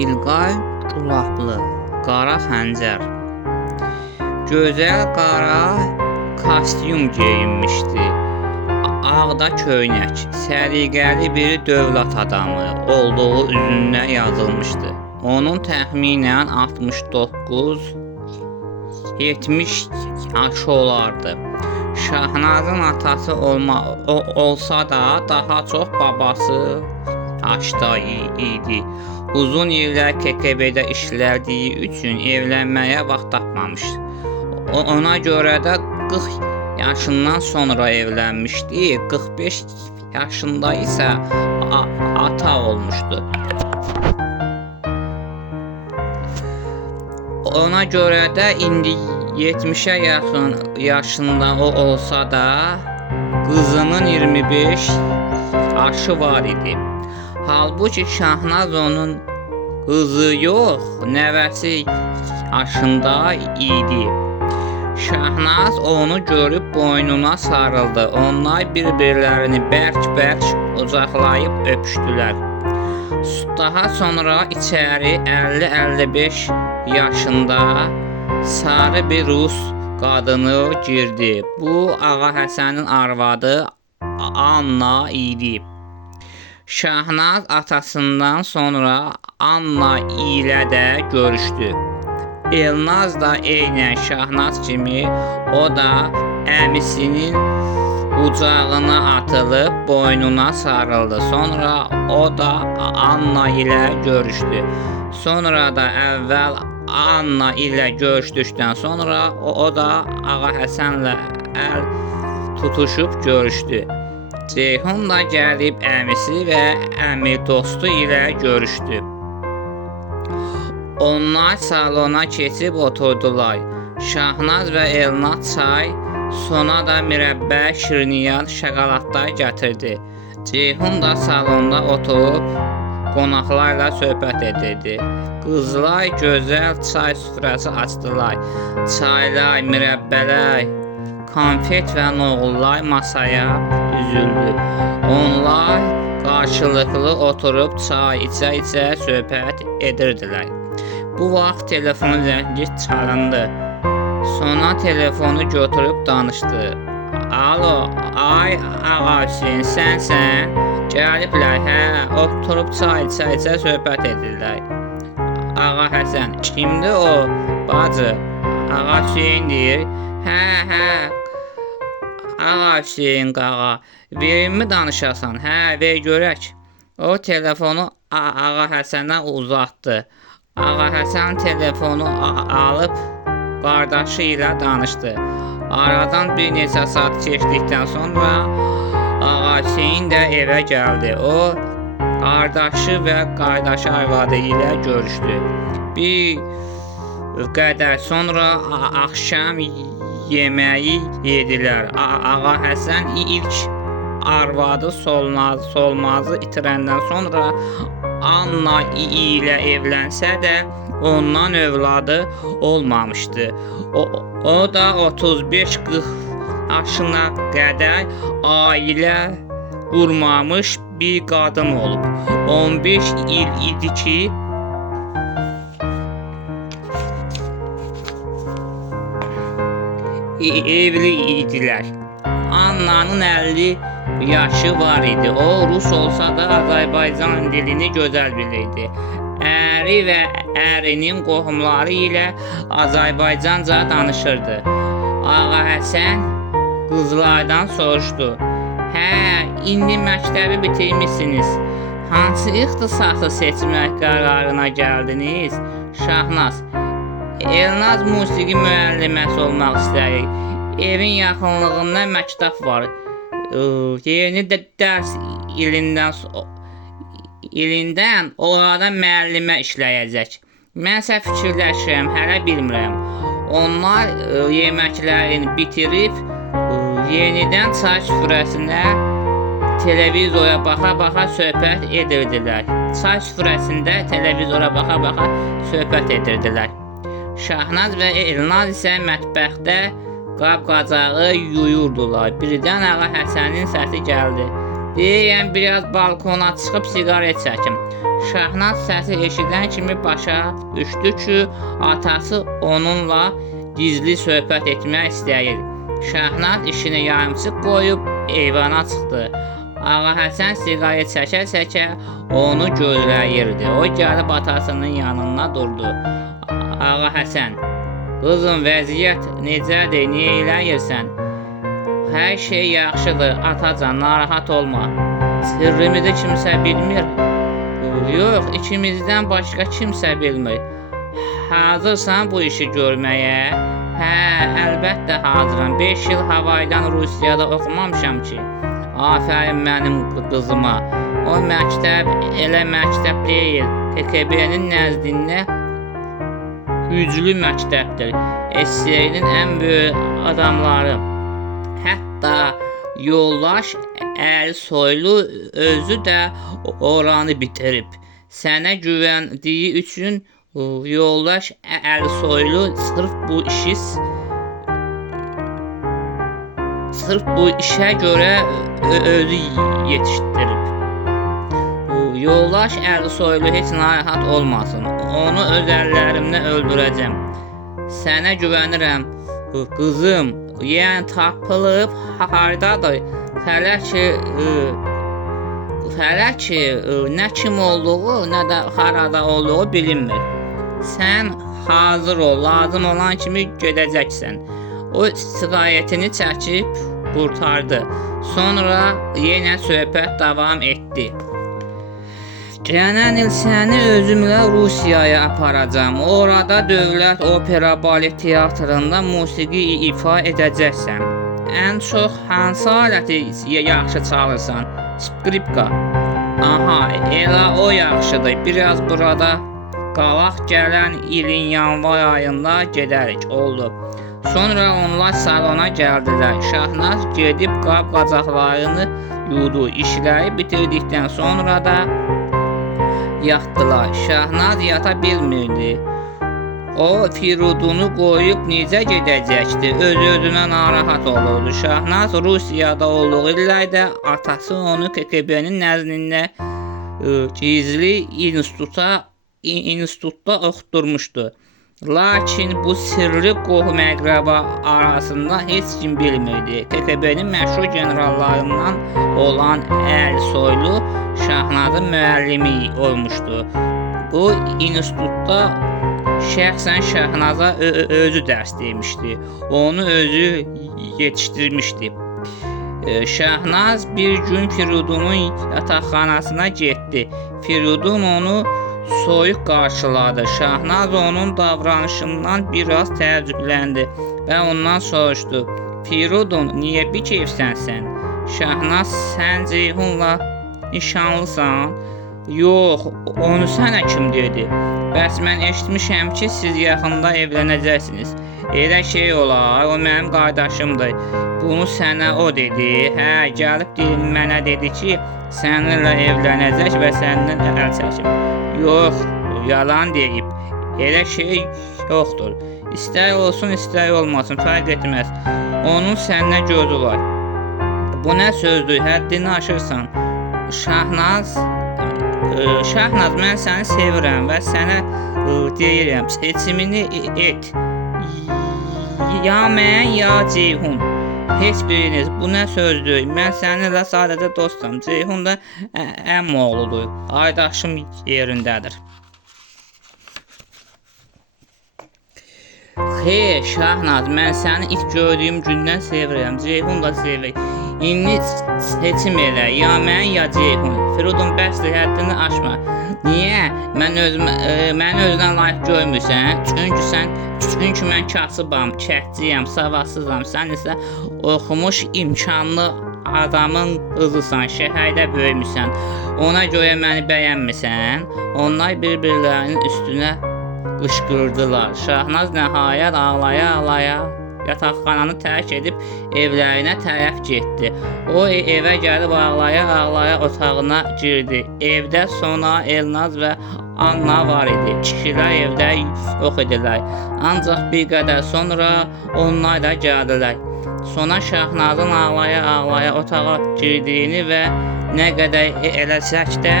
İlqay Culaqlı, qara xəncər. Gözəl qara kostyum geyinmişdi. Ağda köynək, səliqəli bir dövlət adamı olduğu üzündən yazılmışdı. Onun təxminən 69-70 yaşı olardı. Şahnazın atası olsa da daha çox babası yaşda idi. Uzun illər KGB-də işlədiyi üçün evlənməyə vaxt tapmamışdı. Ona görə də 40 yaşından sonra evlənmişdi. 45 yaşında isə ata olmuşdu. Ona görə də indi 70'ə yaxın yaşında o olsa da qızının 25 yaşı var idi. Halbuki Şahnaz onun qızı yox, nəvəsi yaşında idi. Şahnaz onu görüb boynuna sarıldı. Onlar bir-birlərini bərk-bərk qucaqlayıb öpüşdülər. Daha sonra içəri 50-55 yaşında sarı bir Rus qadını girdi. Bu Ağa Həsənin arvadı Anna idi. Şahnaz atasından sonra Anna ilə də görüşdü. Elnaz da eynən Şahnaz kimi o da əmisinin qucağına atılıb boynuna sarıldı. Sonra o da Anna ilə görüşdü. Sonra da əvvəl Anna ilə görüşdükdən sonra o da Ağa Həsənlə əl tutuşub görüşdü. Ceyhun da gəlib əmisi və əmi dostu ilə görüşdü. Onlar salona keçib oturdular. Şahnaz və Elnaz çay, sona da mürəbbə, şirniyyat, şokoladlar gətirdi. Ceyhun da salonda oturub qonaqlarla söhbət edirdi. Qızlar gözəl çay süfrəsi açdılar. Çaylar, mürəbbələr, konfet və noğullar masaya düzüldü. Onlar qarşılıqlı oturub çay içə-içə söhbət edirdilər. Bu vaxt telefon zəngi çalındı. Sonra telefonu götürüb danışdı. Alo, ay Ağa Hüseyin, sənsən? Gəliblər, hə, oturub çay içə-içə söhbət edirlər. Ağa Həsən, kimdir o? Bacı, Ağa Hüseyin deyir. Hə, Ağa Hüseyin qağa, verimmi danışasan? Hə, ver görək. O telefonu Ağa Həsənə uzatdı. Ağa Həsən telefonu alıb qardaşı ilə danışdı. Aradan bir neçə saat keçdikdən sonra Ağa Hüseyin də evə gəldi. O, qardaşı və qardaşı arvadı ilə görüşdü. Bir qədər sonra axşam yeməyi yedilər. Ağa Həsən ilk arvadı Solmazı itirəndən sonra Anna ilə evlənsə də ondan övladı olmamışdı. O da 35-40 yaşına qədər ailə qurmamış bir qadın olub. 15 il idi ki evli idilər. Anna'nın 50 yaşı var idi. O Rus olsa da Azərbaycan dilini gözəl bilirdi. Əri və ərinin qohumları ilə Azərbaycanca danışırdı. Ağa Həsən qızlardan soruşdu. Hə, indi məktəbi bitirmişsiniz. Hansı ixtisası seçmək qərarına gəldiniz? Şahnaz, Elnaz musiqi müəlliməsi olmaq istəyir. Evin yaxınlığında məktəb var. Yeni dərs ilindən orada müəllimə işləyəcək. Mənsə fikirləşirəm, hələ bilmirəm. Onlar yeməklərini bitirib yenidən çay süfrəsinə televizora baxa-baxa söhbət edirdilər. Çay süfrəsində televizora baxa-baxa söhbət edirdilər. Şahnaz və Elnaz isə mətbəxdə qab-qacağı yuyurdular. Birdən Ağa Həsənin səsi gəldi. Deyəyəm biraz balkona çıxıb siqaret çəkim. Şahnaz səsi eşidən kimi başa düşdü ki, atası onunla gizli söhbət etmək istəyir. Şahnaz işini yarımçıq qoyub eyvana çıxdı. Ağa Həsən siqaret çəkə-çəkə onu gözləyirdi. O gəlib atasının yanına durdu. Ağa Həsən, qızım, vəziyyət necədir, niyə eləyirsən? Hər şey yaxşıdır, atacan, narahat olma. Sirrimizi kimsə bilmir. Yox, ikimizdən başqa kimsə bilmir. Hazırsan bu işi görməyə? Hə, əlbəttə hazıram. 5 il havaydan Rusiyada oxumamışam ki. Afərin mənim qızıma. O məktəb elə məktəb deyil. KGB-nin nəzdində güclü məktəbdir. SSRİ-nin ən böyük adamları. Hətta Yoldaş Ərsoylu özü də oranı bitirib. Sənə güvəndiyi üçün Yoldaş Ərsoylu sırf bu işə görə özü yetişdirib. Yoldaş Ərsoylu heç narahat olmasın. Onu öz əllərimlə öldürəcəm. Sənə güvənirəm, qızım. Yəni tapılıb hardadır? Hələ ki nə kim olduğu, nə də harada olduğu bilinmir. Sən hazır ol, lazım olan kimi gedəcəksən. O siqaretini çəkib qurtardı. Sonra yenə söhbət davam etdi. Gələn il səni özümlə Rusiyaya aparacam. Orada Dövlət Opera Balet Teatrında musiqi ifa edəcəksən. Ən çox hansı aləti yaxşı çalırsan? Skripka. Aha, elə o yaxşıdır. Biraz burada qalaq, gələn ilin yanvar ayında gedərik, oldu. Sonra onlar salona gəldilər. Şahnaz gedib qab-qacaqlarını yudu. İşləri bitirdikdən sonra da yatdılar. Şahnaz yata bilmirdi. O Firudunu qoyub necə gedəcəkdi? Öz-özünə narahat olurdu. Şahnaz Rusiyada olduğu illərdə atası onu KGB-nin nəzdində gizli institutda oxutdurmuşdu. Lakin bu sirri qohum-əqrəba arasında heç kim bilmirdi. KGB-nin məşhur generallarından olan Ərsoylu Şahnazın müəllimi olmuşdu. Bu institutda şəxsən Şahnaza özü dərs demişdi. Onu özü yetişdirmişdi. Şahnaz bir gün Firudunun yataqxanasına getdi. Firudun onu soyuq qarşıladı. Şahnaz onun davranışından biraz təəccübləndi və ondan soruşdu. Firudun, niyə bikeyfsən sən? Şahnaz, sən Ceyhunla nişanlısan? Yox, onu sənə kim dedi? Bəs mən eşitmişəm ki, siz yaxında evlənəcəksiniz. Elə şey olar, o mənim qardaşımdır. Bunu sənə o dedi. Hə, gəlib mənə dedi ki, səninlə evlənəcək və səndən əl çəkim. Yox, yalan deyib. Elə şey yoxdur. İstər olsun, istər olmasın, fərq etməz. Onun səndən gözü var. Bu nə sözdür? Həddini aşırsan. Şahnaz, mən səni sevirəm və sənə deyirəm, seçimini et. Ya mən, ya Ceyhun. Heç biriniz, bu nə sözdür? Mən səninlə sadəcə dostum. Ceyhun da əmim oğludur. Qardaşım yerindədir. Xeyr, Şahnaz, mən səni ilk gördüyüm gündən sevirəm. Ceyhun da sevir. İndi seçim elə, ya mən, ya Ceyhun. Firudun, bəsdir, həddini aşma. Niyə? Məni özünə layiq görmürsən? Çünki mən kasıbam, kəhciyəm, savadsızam. Sən isə oxumuş, imkanlı adamın qızısan, şəhərdə böyümüsən. Ona görə məni bəyənmirsən? Onlar bir-birlərinin üstünə qışqırdılar. Şahnaz nəhayət ağlaya-ağlaya yataqxananı tərk edib evlərinə tərəf getdi. O evə gəlib ağlaya-ağlaya otağına girdi. Evdə Sona, Elnaz və Anna var idi. Kişilər evdə yox idilər. Ancaq bir qədər sonra onlar da gəldilər. Sona Şahnazın ağlaya-ağlaya otağa girdiyini və nə qədər eləsək də